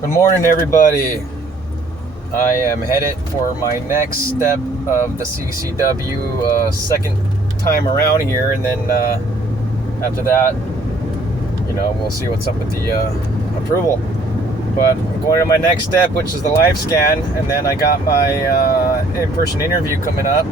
Good morning, everybody. I am headed for my next step of the CCW second time around here, and then after that, we'll see what's up with the approval. But I'm going to my next step, which is the live scan, and then I got my in-person interview coming up,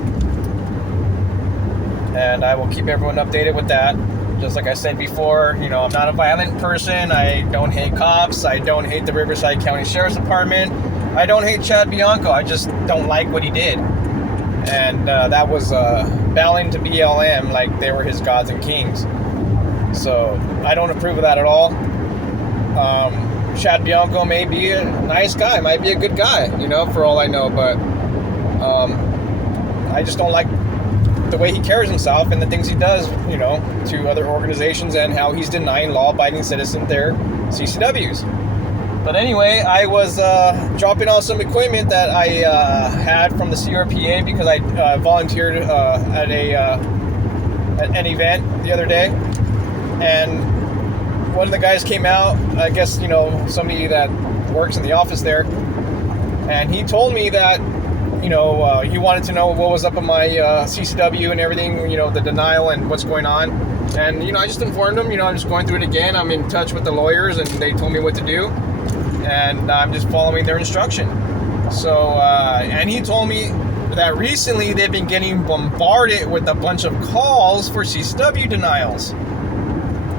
and I will keep everyone updated with that. Just like I said before, I'm not a violent person. I don't hate cops. I don't hate the Riverside County Sheriff's Department. I don't hate Chad Bianco. I just don't like what he did. And that was bowing to BLM like they were his gods and kings. So I don't approve of that at all. Chad Bianco may be a nice guy, might be a good guy, for all I know. But I just don't like the way he carries himself and the things he does, to other organizations, and how he's denying law-abiding citizens their CCWs. But anyway, I was dropping off some equipment that I had from the CRPA because I volunteered at an event the other day, and one of the guys came out, I guess, somebody that works in the office there, and he told me that he wanted to know what was up in my CCW and everything, the denial and what's going on. And, I just informed him, I'm just going through it again. I'm in touch with the lawyers, and they told me what to do. And I'm just following their instruction. So, and he told me that recently they've been getting bombarded with a bunch of calls for CCW denials.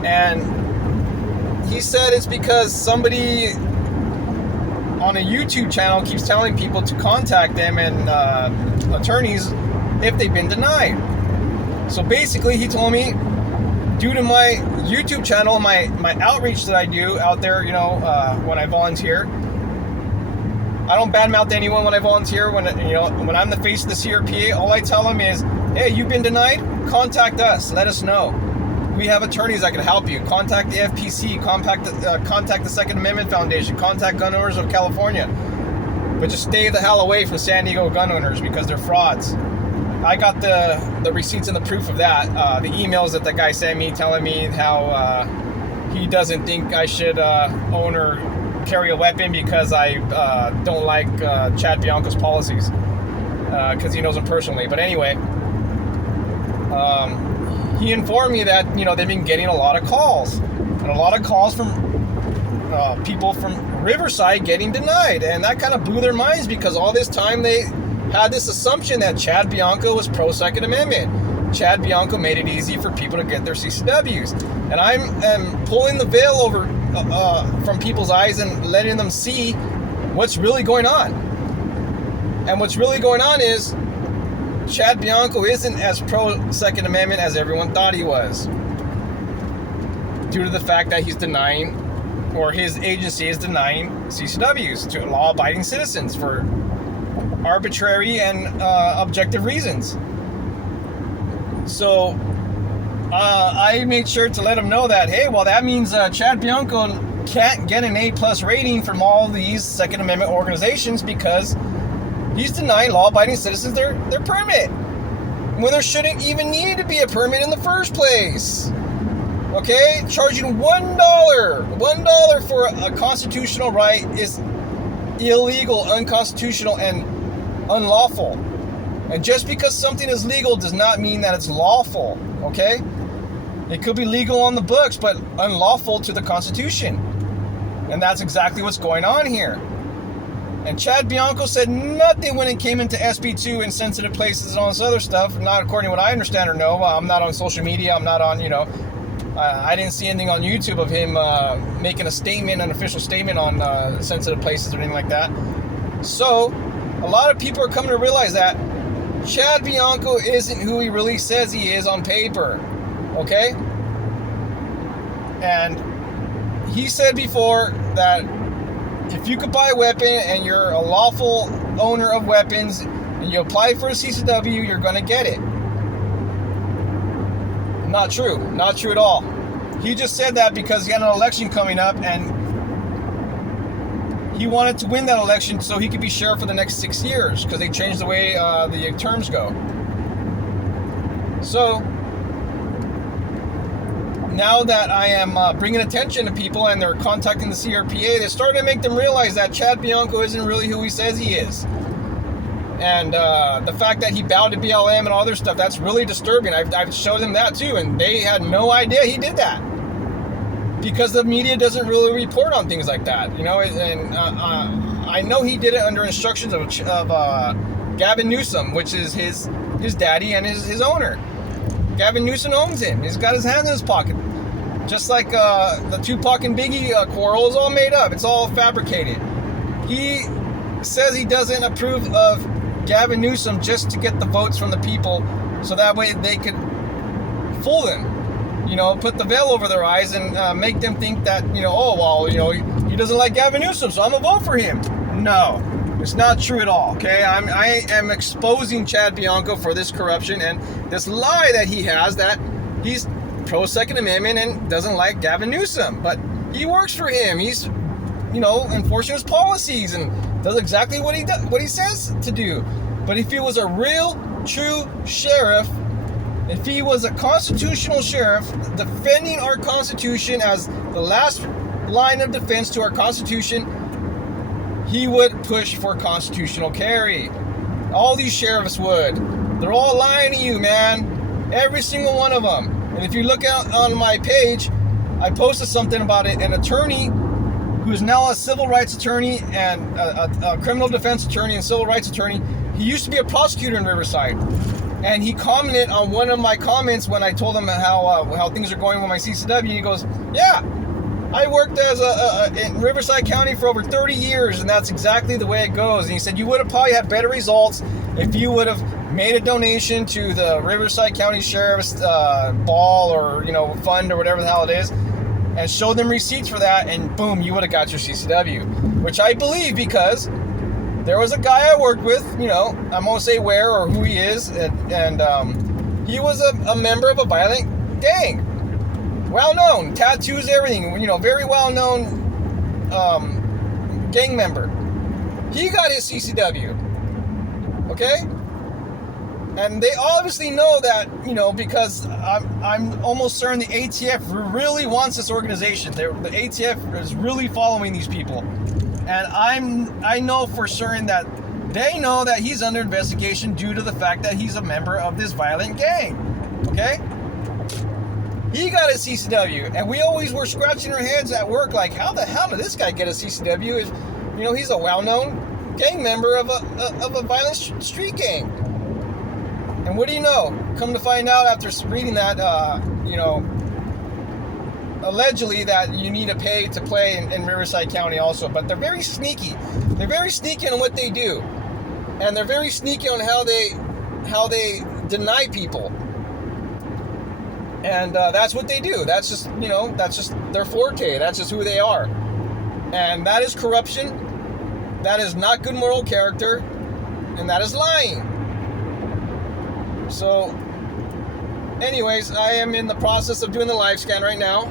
And he said it's because somebody on a YouTube channel keeps telling people to contact them and attorneys if they've been denied. So basically, he told me, due to my YouTube channel, my outreach that I do out there, when I volunteer, I don't badmouth anyone when I volunteer. When I'm the face of the CRPA, all I tell them is, hey, you've been denied? Contact us. Let us know. We have attorneys that can help you. Contact the FPC, contact the Second Amendment Foundation, contact gun owners of California. But just stay the hell away from San Diego gun owners because they're frauds. I got the receipts and the proof of that. The emails that the guy sent me telling me how he doesn't think I should own or carry a weapon because I don't like Chad Bianco's policies because he knows him personally. But anyway, he informed me that, they've been getting a lot of calls. And a lot of calls from people from Riverside getting denied. And that kind of blew their minds because all this time they had this assumption that Chad Bianco was pro-Second Amendment. Chad Bianco made it easy for people to get their CCWs. And I'm pulling the veil over from people's eyes and letting them see what's really going on. And what's really going on is Chad Bianco isn't as pro-Second Amendment as everyone thought he was, due to the fact that he's denying, or his agency is denying, CCWs to law-abiding citizens for arbitrary and objective reasons. So I made sure to let him know that, hey, well, that means Chad Bianco can't get an A+ rating from all these Second Amendment organizations because he's denying law-abiding citizens their permit when there shouldn't even need to be a permit in the first place. Okay? Charging $1 for a constitutional right is illegal, unconstitutional, and unlawful. And just because something is legal does not mean that it's lawful. Okay? It could be legal on the books, but unlawful to the Constitution. And that's exactly what's going on here. And Chad Bianco said nothing when it came into SB2 and sensitive places and all this other stuff, not according to what I understand or know. I'm not on social media. I'm not on, I didn't see anything on YouTube of him making a statement, an official statement on sensitive places or anything like that. So a lot of people are coming to realize that Chad Bianco isn't who he really says he is on paper. Okay? And he said before that if you could buy a weapon and you're a lawful owner of weapons and you apply for a CCW, you're going to get it. Not true. Not true at all. He just said that because he had an election coming up and he wanted to win that election so he could be sheriff for the next 6 years because they changed the way the terms go. So now that I am bringing attention to people and they're contacting the CRPA, they're starting to make them realize that Chad Bianco isn't really who he says he is. And the fact that he bowed to BLM and all other stuff, that's really disturbing. I've showed them that too, and they had no idea he did that. Because the media doesn't really report on things like that, you know, and I know he did it under instructions of Gavin Newsom, which is his daddy and his owner. Gavin Newsom owns him. He's got his hands in his pocket. Just like the Tupac and Biggie quarrel is all made up. It's all fabricated. He says he doesn't approve of Gavin Newsom just to get the votes from the people, so that way they could fool them. You know, put the veil over their eyes and make them think that, you know, oh, well, you know, he doesn't like Gavin Newsom, so I'm going to vote for him. No, it's not true at all, okay? I am exposing Chad Bianco for this corruption and this lie that he has, that he's pro-Second Amendment and doesn't like Gavin Newsom. But he works for him. He's, you know, enforcing his policies and does exactly what he says to do. But if he was a real, true sheriff, if he was a constitutional sheriff defending our Constitution as the last line of defense to our Constitution, he would push for constitutional carry. All these sheriffs would. They're all lying to you, man. Every single one of them. And if you look out on my page, I posted something about it. An attorney who is now a civil rights attorney and a criminal defense attorney and civil rights attorney. He used to be a prosecutor in Riverside. And he commented on one of my comments when I told him how things are going with my CCW. He goes, yeah, I worked as in Riverside County for over 30 years, and that's exactly the way it goes. And he said, you would have probably had better results if you would have made a donation to the Riverside County Sheriff's ball or, you know, fund or whatever the hell it is, and showed them receipts for that, and boom, you would have got your CCW. Which I believe, because there was a guy I worked with, you know, I won't say where or who he is, and he was a member of a violent gang. Well-known, tattoos, everything, you know, very well-known gang member. He got his CCW, okay? And they obviously know that, you know, because I'm almost certain the ATF really wants this organization. The ATF is really following these people. And I know for certain that they know that he's under investigation due to the fact that he's a member of this violent gang. Okay? He got a CCW, and we always were scratching our heads at work like, how the hell did this guy get a CCW? If, you know, he's a well-known gang member of a violent street gang. And what do you know? Come to find out after reading that, you know, allegedly that you need to pay to play in Riverside County also. But they're very sneaky. They're very sneaky on what they do. And they're very sneaky on how they deny people. And that's what they do. That's just, you know, that's just their forte. That's just who they are. And that is corruption. That is not good moral character. And that is lying. So, anyways, I am in the process of doing the live scan right now.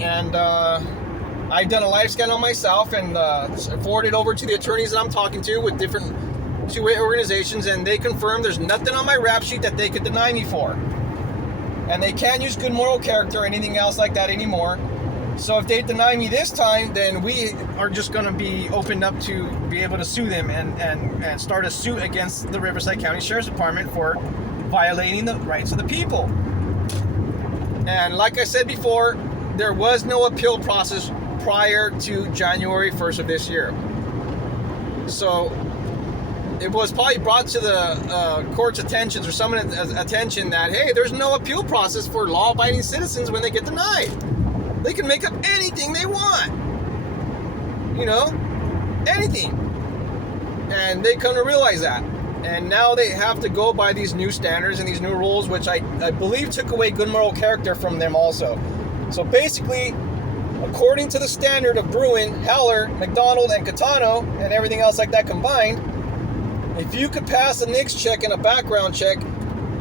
And I've done a live scan on myself and forwarded over to the attorneys that I'm talking to with different two-way organizations. And they confirm there's nothing on my rap sheet that they could deny me for. And they can't use good moral character or anything else like that anymore. So if they deny me this time, then we are just going to be opened up to be able to sue them and start a suit against the Riverside County Sheriff's Department for violating the rights of the people. And like I said before, there was no appeal process prior to January 1st of this year. So it was probably brought to the court's attention or someone's attention that, hey, there's no appeal process for law-abiding citizens when they get denied. They can make up anything they want. You know? Anything. And they come to realize that. And now they have to go by these new standards and these new rules, which I believe took away good moral character from them also. So basically, according to the standard of Bruin, Heller, McDonald, and Catano, and everything else like that combined, if you could pass a NICS check and a background check,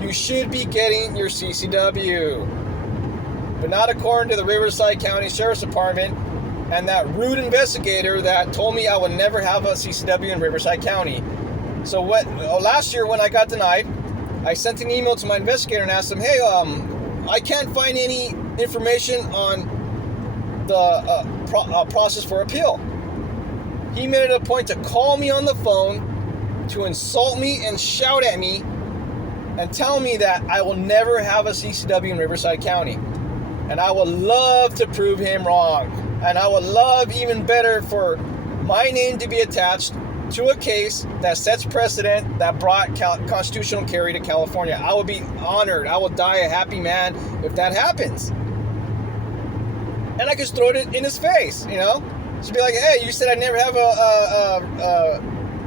you should be getting your CCW. But not according to the Riverside County Sheriff's Department and that rude investigator that told me I would never have a CCW in Riverside County. So last year when I got denied, I sent an email to my investigator and asked him, hey, I can't find any information on the process for appeal. He made it a point to call me on the phone, to insult me and shout at me and tell me that I will never have a CCW in Riverside County. And I would love to prove him wrong. And I would love even better for my name to be attached to a case that sets precedent that brought constitutional carry to California. I would be honored. I will die a happy man if that happens. And I just throw it in his face, you know? Just be like, hey, you said I'd never have a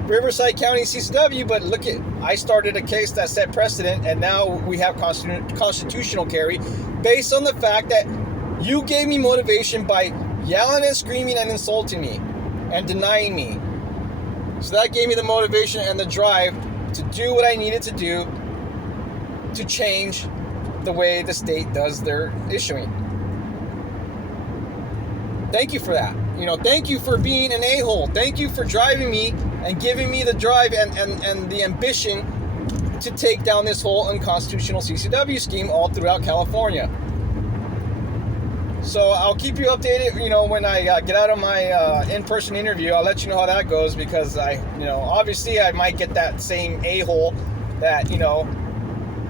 Riverside County CCW, but look at, I started a case that set precedent, and now we have constitutional carry based on the fact that you gave me motivation by yelling and screaming and insulting me and denying me. So that gave me the motivation and the drive to do what I needed to do to change the way the state does their issuing. Thank you for that. You know, thank you for being an a-hole. Thank you for driving me and giving me the drive and the ambition to take down this whole unconstitutional CCW scheme all throughout California. So I'll keep you updated, you know, when I get out of my in-person interview. I'll let you know how that goes, because obviously I might get that same a-hole that, you know,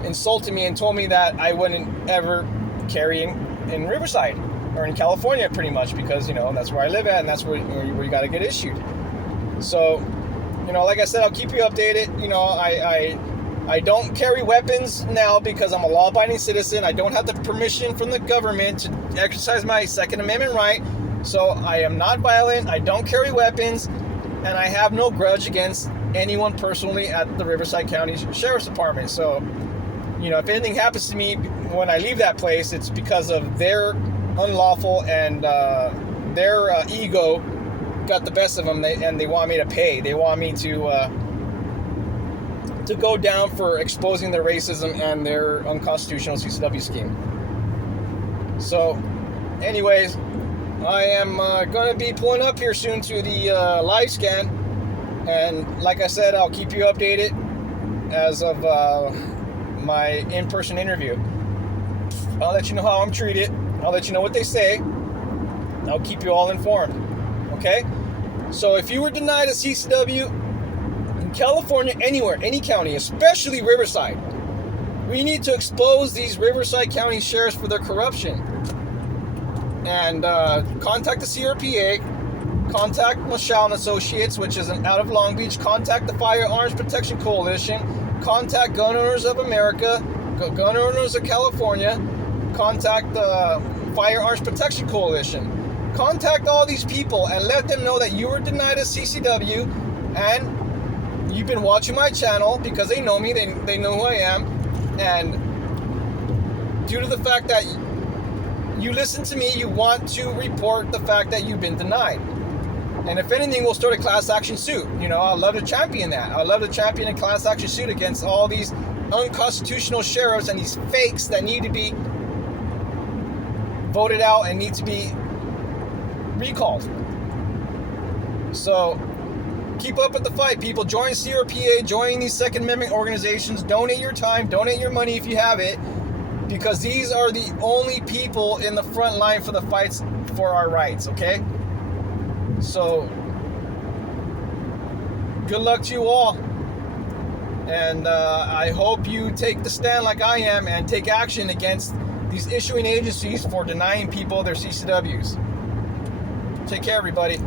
insulted me and told me that I wouldn't ever carry in Riverside or in California, pretty much, because, you know, that's where I live at and that's where you got to get issued. So, you know, like I said, I'll keep you updated. You know, I don't carry weapons now because I'm a law-abiding citizen. I don't have the permission from the government to exercise my Second Amendment right. So I am not violent. I don't carry weapons, and I have no grudge against anyone personally at the Riverside County Sheriff's Department. So, you know, if anything happens to me when I leave that place, it's because of their unlawful and their ego got the best of them, and they want me to pay. They want me to go down for exposing their racism and their unconstitutional CCW scheme. So, anyways, I am going to be pulling up here soon to the live scan, and like I said, I'll keep you updated as of my in-person interview. I'll let you know how I'm treated. I'll let you know what they say. I'll keep you all informed. Okay? So if you were denied a CCW in California, anywhere, any county, especially Riverside, we need to expose these Riverside County sheriffs for their corruption. And contact the CRPA, contact Michelle and Associates, which is out of Long Beach, contact the Firearms Protection Coalition, contact Gun Owners of America, Gun Owners of California, contact the Firearms Protection Coalition. Contact all these people and let them know that you were denied a CCW and you've been watching my channel because they know me, they know who I am, and due to the fact that you listen to me, you want to report the fact that you've been denied. And if anything, we'll start a class action suit. You know, I'd love to champion that. I'd love to champion a class action suit against all these unconstitutional sheriffs and these fakes that need to be voted out and need to be recalled. So keep up with the fight, people. Join CRPA, join these Second Amendment organizations, donate your time, donate your money if you have it, because these are the only people in the front line for the fights for our rights, okay? So good luck to you all, and I hope you take the stand like I am and take action against these issuing agencies for denying people their CCWs. Take care, everybody.